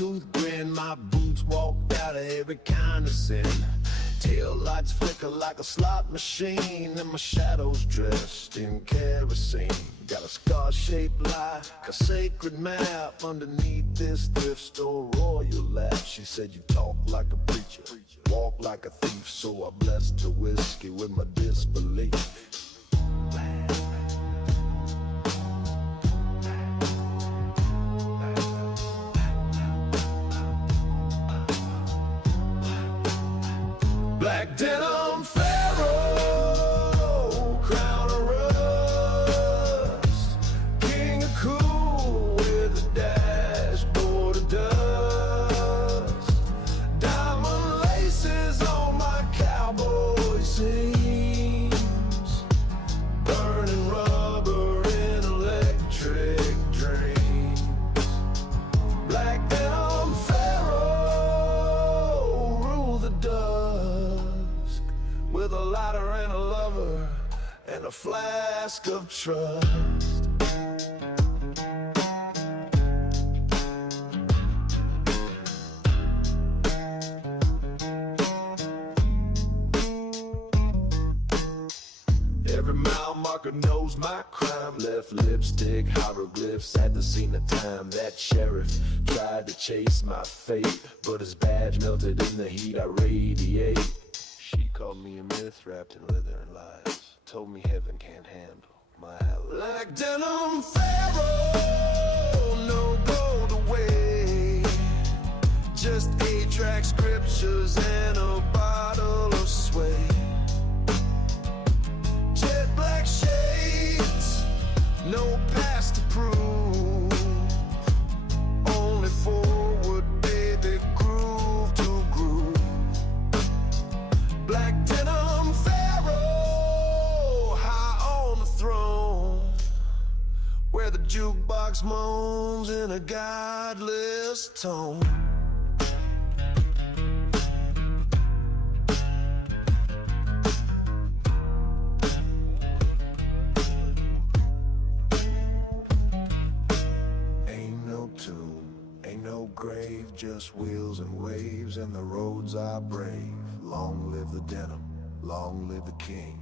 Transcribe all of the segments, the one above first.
sawtooth grin. My boots walked out of every kind of sin. Tail lights flicker like a slot machine, and my shadow's dressed in kerosene. Got a scar-shaped like a sacred map underneath this thrift store royal lap. She said you talk like a preacher, walk like a thief, so I blessed her whiskey with my disbelief. Black denim pharaoh, crown of rust, king of cool with a dashboard of dust, diamond laces on my cowboy seams, burning rubber in electric dreams. Black denim pharaoh, rule the dusk with a lighter and a lover and a flask of trust. Every mile marker knows my crime. Left lipstick, hieroglyphs at the scene of time. That sheriff tried to chase my fate, but his badge melted in the heat I radiate. She called me a myth wrapped in leather and lies, told me heaven can't handle my allies. Like denim pharaoh, no gold away, just 8-track scriptures and a bottle of sway. Jet black shades, no past to prove, only forward, baby, groove to groove. Black denim pharaoh, high on the throne, where the jukebox moans in a godless tone. Ain't no tomb, ain't no grave, just wheels and waves and the roads I brave. Long live the denim, long live the king.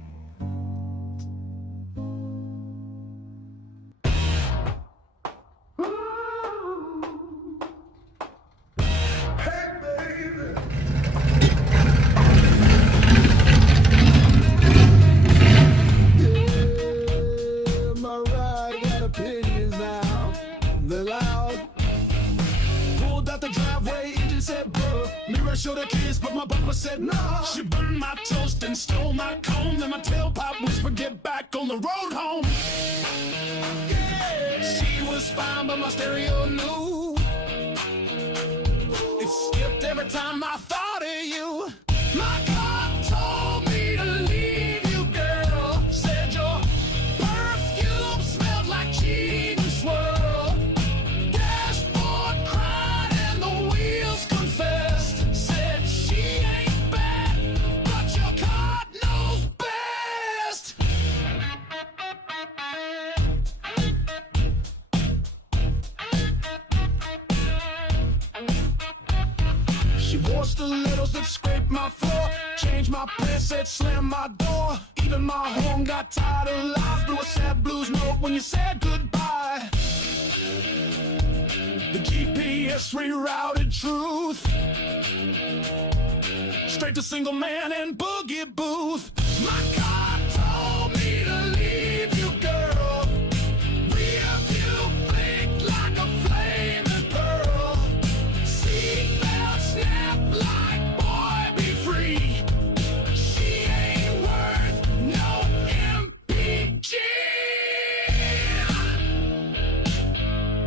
Hey baby, yeah, my ride got opinions now, they're loud. Pulled out the driveway, engine said bruh. Mirror showed a kiss, but my bumper said nah. She burned my toast and stole my comb. Then my tailpipe whispered, get back on the road home. Yeah, she was fine, but my stereo knew. It skipped every time I thought of you. My car told me to leave you, girl. Said your perfume smelled like cheese and swirl. Dashboard cried and the wheels confessed. Said she ain't bad, but your car knows best. She wore stilettos that scraped my floor, changed my pants, said slam my door. Even my home got tired of lies, blew a sad blues note when you said goodbye. The GPS rerouted truth straight to single man and boogie booth. My car told me to leave you, girl. Rear view blinked like a flaming pearl. Seatbelt snap like boy be free. She ain't worth no MPG.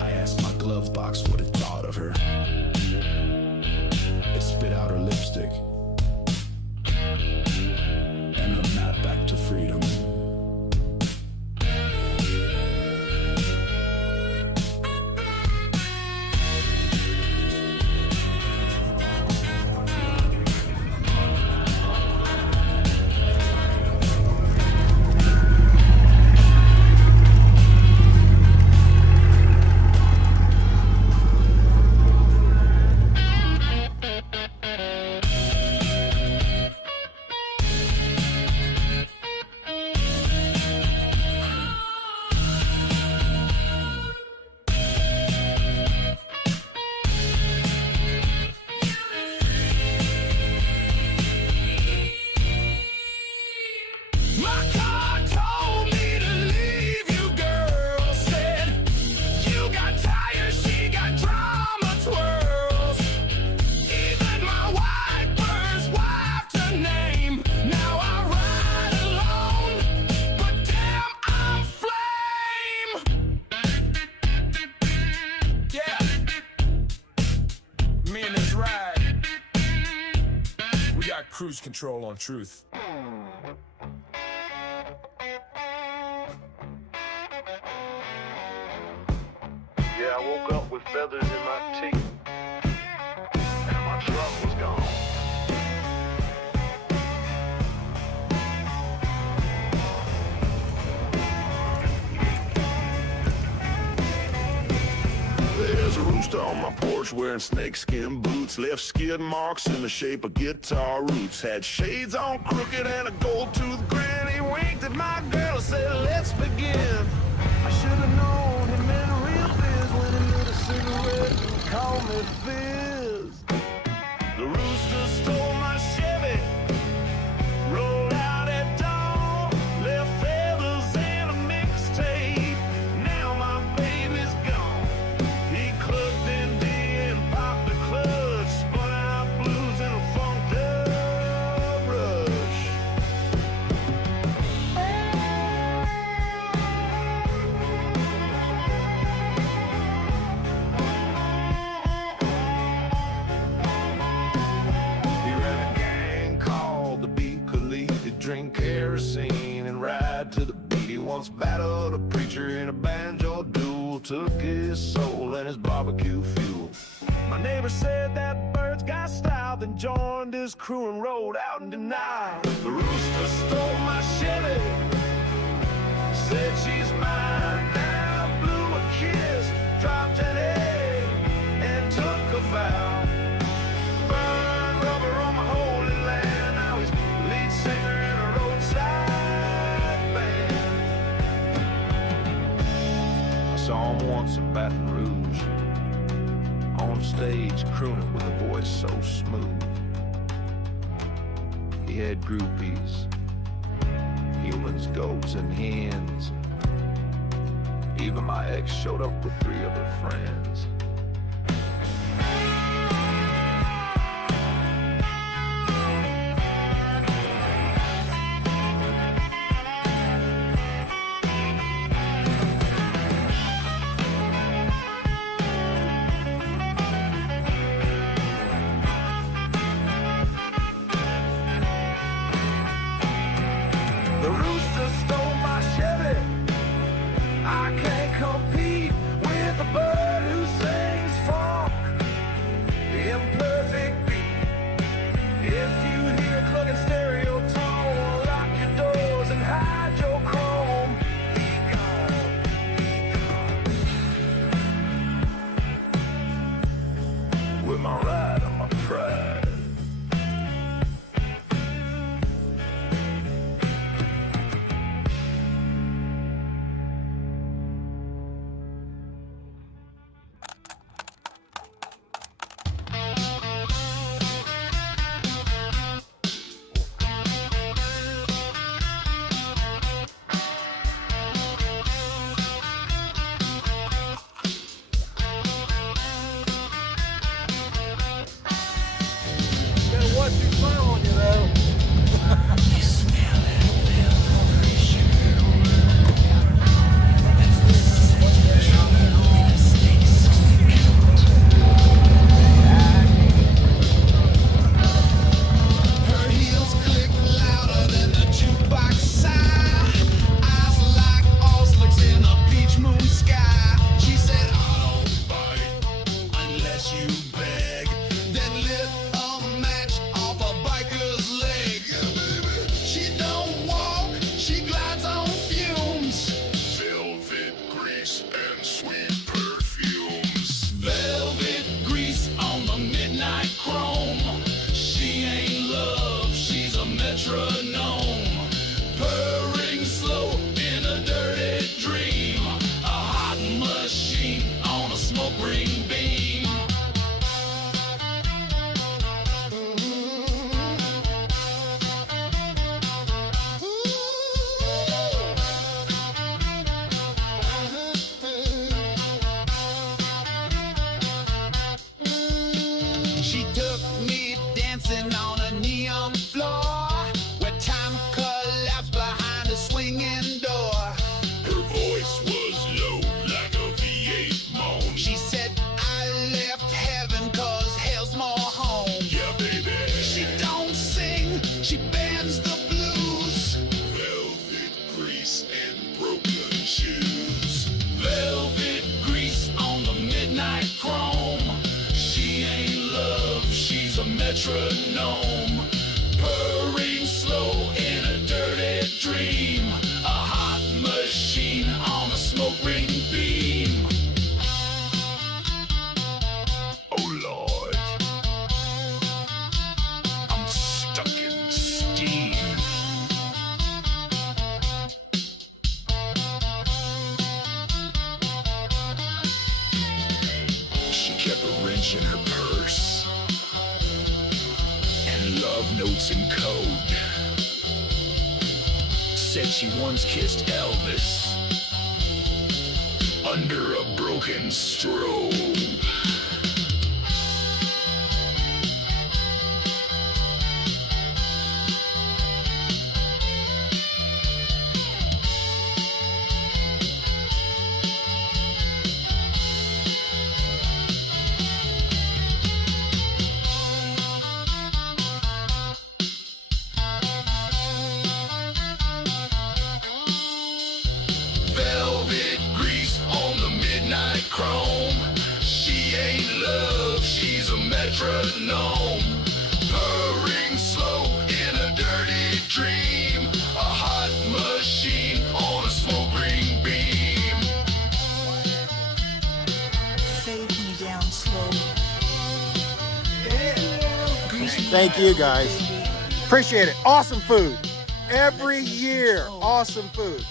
I asked my glove box what it thought of her. It spit out her lipstick and a map back to freedom. me and this ride, we got cruise control on truth. Yeah, I woke up with feathers in my teeth, and my truck was gone. There's a rooster on my porch wearing snakeskin boots, left skid marks in the shape of guitar roots, had shades on crooked and a gold tooth grin. He winked at my girl and said, let's begin. I should have known he meant real biz when he lit a cigarette and called me Fizz. The rooster stole my Chevy, rolled out at dawn, left feathers and a mixtape. Now my baby's gone. He clucked in D and popped the clutch, spun out blues in a funked up rush. He ran a gang called the Beat Police. He'd drink kerosene and ride to the beat. He once battled a preacher in a banjo duel, took his soul and his barbecue fuel. My neighbor said that bird's got style, then joined his crew and rode out in denial. The rooster stole my Chevy, said she's mine now, blew a kiss, dropped an egg, and took a vow. Burned rubber on my holy land, now he's lead singer in a roadside band. I saw him once in Baton Rouge, on stage crooning with a voice so smooth. He had groupies, humans, goats, and hens. Even my ex showed up with 3 of her friends. The rooster stole my Chevy. I can't compete with a bird who says metronome, purring slow in a dirty dream, a hot machine on a smoke ring beam. Oh Lord, I'm stuck in steam. She kept a wrench in her purse and love notes in code. Said she once kissed Elvis under a broken strobe. Velvet grease on the midnight chrome. She ain't love, she's a metronome. Purring slow in a dirty dream. A hot machine on a smoke ring beam. Fade me down slowly. Thank you guys. Appreciate it. Awesome food. Every year, awesome food.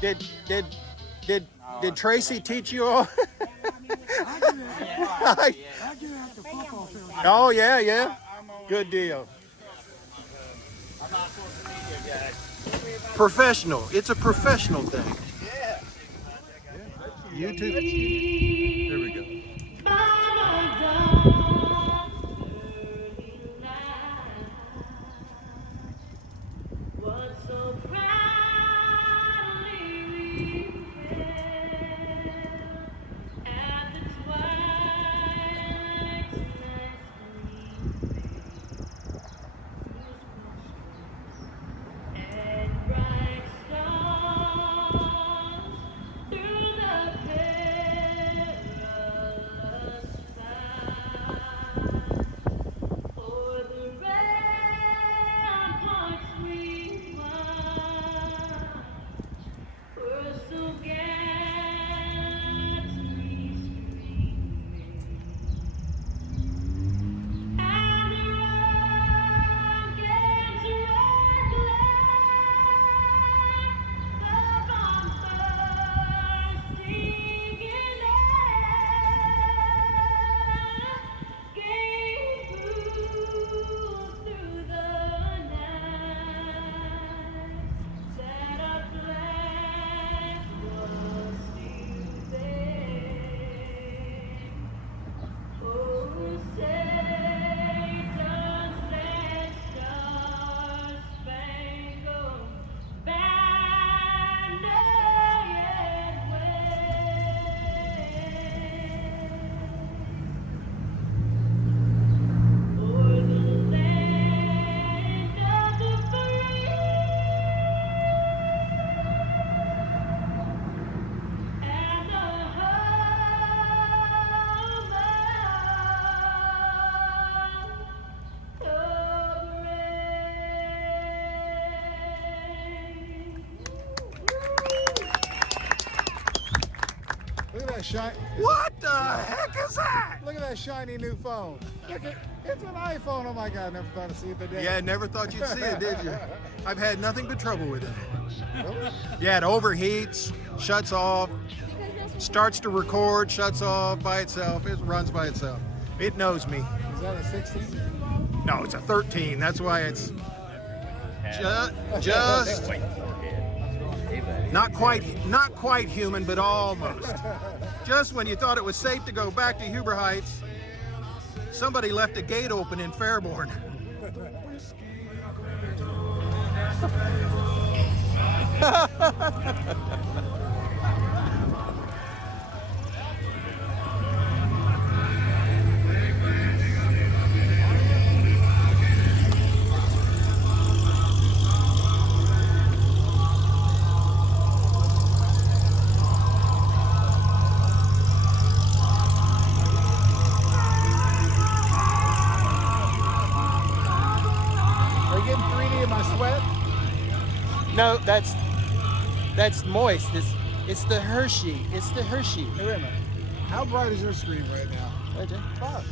Did Tracy teach you all? Oh yeah. Good deal. Professional. It's a professional thing. YouTube. There we go. Look at that shiny. What the heck is that? Look at that shiny new phone. Look at, it's an iPhone. Oh my God! Never thought to see it today. Yeah, never thought you'd see it, did you? I've had nothing but trouble with it. Really? Yeah, it overheats, shuts off, starts to record, shuts off by itself. It runs by itself. It knows me. Is that a 16? No, it's a 13. That's why it's just not quite human, but almost. Just when you thought it was safe to go back to Huber Heights, somebody left a gate open in Fairborn. No, that's moist. It's the Hershey. It's the Hershey. Hey, wait a minute. How bright is your screen right now? Fuck.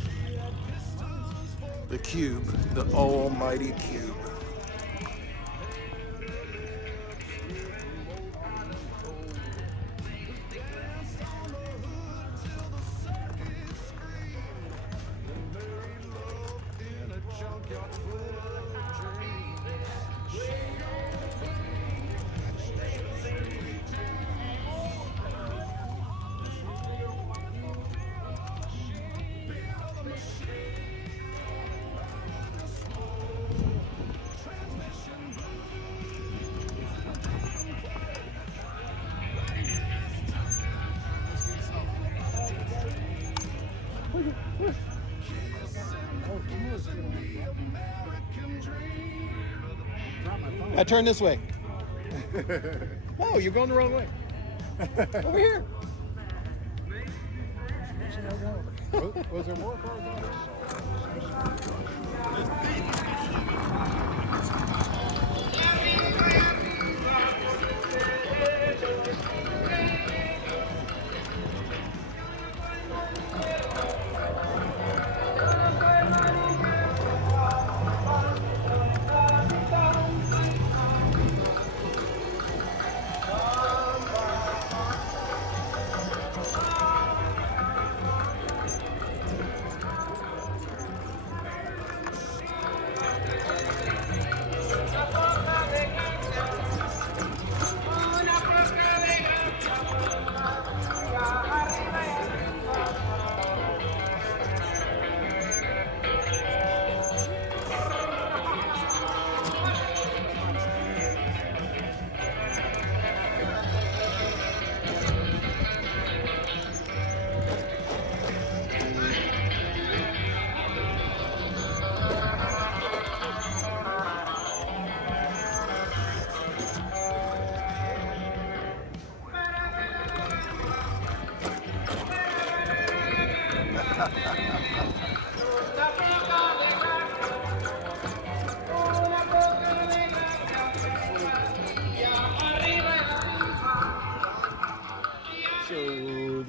The cube, the almighty cube. I turn this way. Oh, you're going the wrong way. Over here. Was there more cars on this?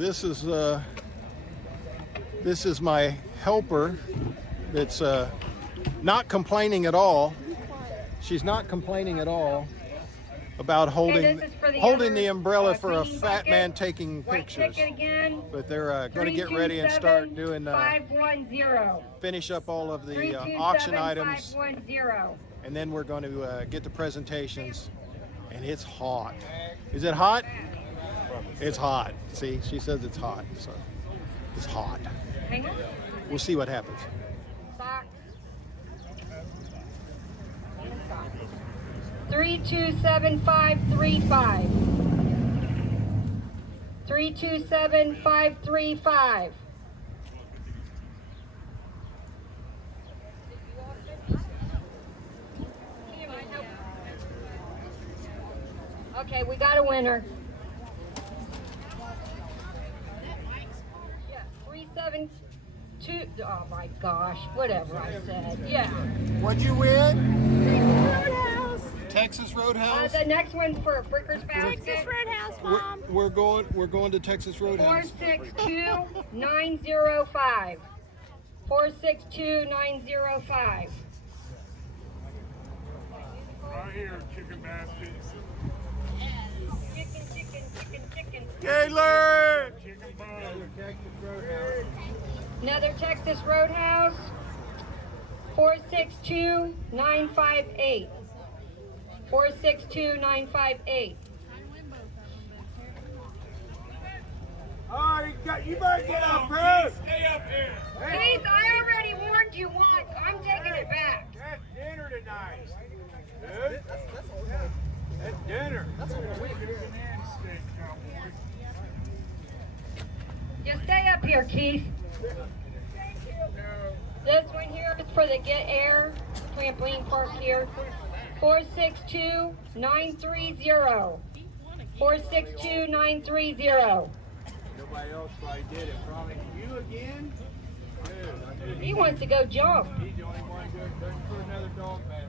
So this is my helper that's not complaining at all. She's not complaining at all about holding the umbrella for a fat man taking pictures. But they're going to get ready and start doing finish up all of the auction items, and then we're going to get the presentations. And it's hot. Is it hot? It's hot. See, she says it's hot, so it's hot. Hang on. We'll see what happens. Socks. 327535. 327535. Okay, we got a winner. Yeah, 372. Oh my gosh, whatever I said. Yeah. What'd you win? Roadhouse. Texas Roadhouse. The next one's for Bricker's Basket. Texas Roadhouse, Mom. We're going to Texas Roadhouse. 462905. 462905. Right here, chicken basket. Chicken. Gaylord! Chicken bun. Another Texas Roadhouse. 462958. 462958. Oh, you better get up here. Stay up here. Keith, I already warned you once. I'm taking it back. That's dinner tonight. Dude. That's dinner. That's what we're doing. Just stay up here, Keith. This one here is for the Get Air trampoline park here. 462930. 462930. Nobody else probably did it. Probably you again? He wants to go jump. He's the only one good for another dog basket.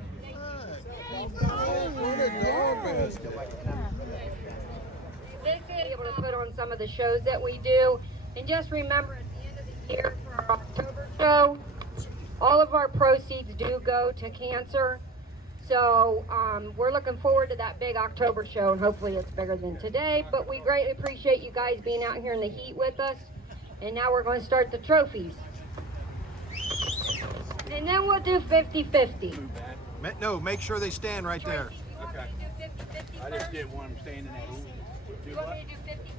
This is able to put on some of the shows that we do. And just remember, at the end of the year for our October show, all of our proceeds do go to cancer. So we're looking forward to that big October show, and hopefully it's bigger than today. But we greatly appreciate you guys being out here in the heat with us. And now we're going to start the trophies. And then we'll do 50-50. No, make sure they stand right there. Okay. I just didn't want them standing at home. You want me to do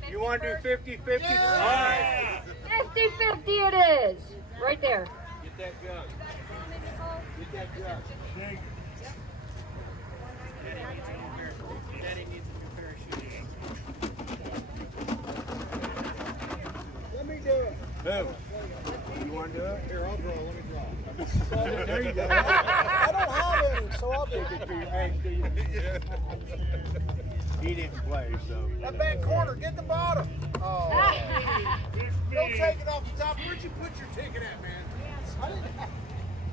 50-50? You want to do 50-50? Yeah. All right. 50-50 it is. Right there. Get that jug. Get that jug. Daddy needs a new parachute. Let me do it. Who? You want to do it? Here, I'll draw. Let me draw. There you go. I don't have any, so I'll take it to you. Hey, do you? He didn't play, so. That back corner, get the bottom. Oh. Don't take it off the top. Where'd you put your ticket at, man?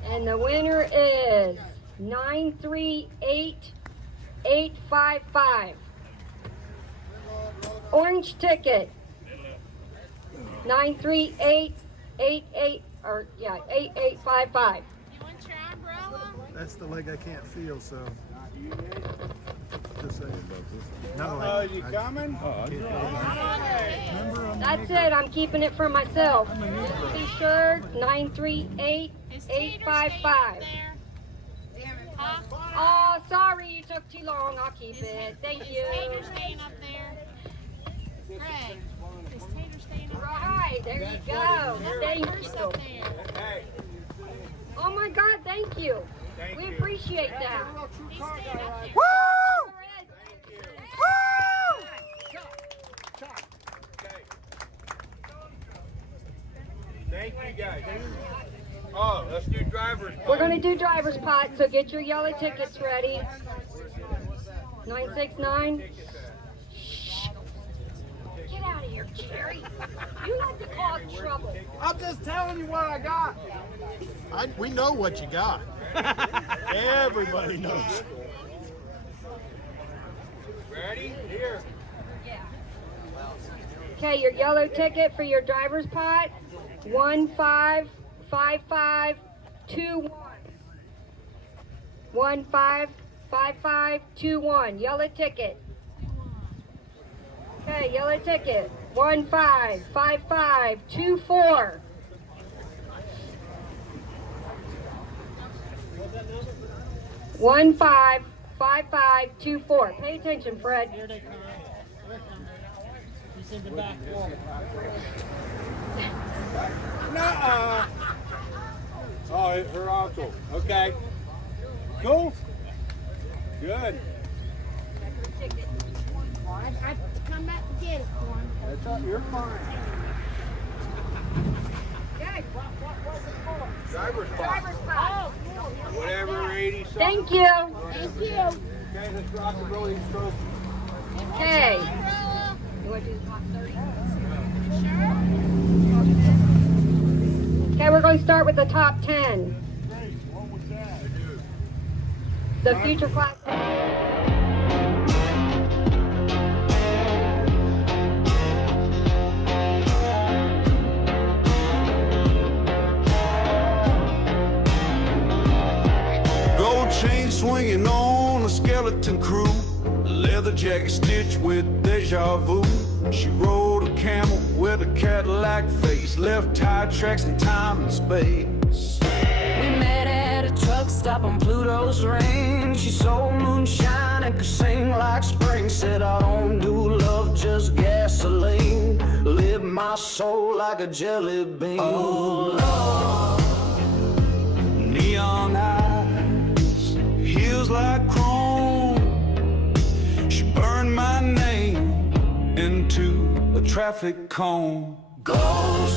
And the winner is 938855. Orange ticket. 93888 or yeah, 8855. You want your umbrella? That's the leg I can't feel, so. Just saying about this. No, Oh, is he coming? That's it. I'm keeping it for myself. Be sure 938855. Huh? Oh, sorry, you took too long. I'll keep it. Thank you. Is Tater staying up there? Greg, is Tater staying up there? Right, there you go. Thank First up you. there. Hey. Oh my God, thank you. Thank We you. appreciate that. He's staying up there. Thank you guys. Oh, let's do driver's. We're going to do driver's pot, so get your yellow tickets ready. 969. Shh. Get out of here, Jerry. You like to cause trouble. I'm just telling you what I got. we know what you got. Everybody knows. Ready? Here. Okay, your yellow ticket for your driver's pot, 155521. 155521. Yellow ticket. Okay, yellow ticket. 155524. One 5554. Pay attention, Fred. Nuh-uh. Oh, her uncle. Okay. Cool. Good. I have to come back to get it for him. That's up. You're fine. Okay. Driver's pot. Driver's pot. Whatever, 80 something. Thank you. Thank you. Okay, let's rock and roll these trophies. Okay. Umbrella. You want to do the top 30? Sure. Okay, we're going to start with the top 10. What was that? The future class. Gold chain swinging on a skeleton crew, leather jacket stitched with deja vu. She rode a camel with a Cadillac face, left tire tracks in time and space. We met at a truck stop on Pluto's ring. She sold moonshine and could sing like spring. Said I don't do love, just gasoline. Live my soul like a jelly bean. Oh Lord, neon eyes, heels like chrome. She burned my name into a traffic cone. Gold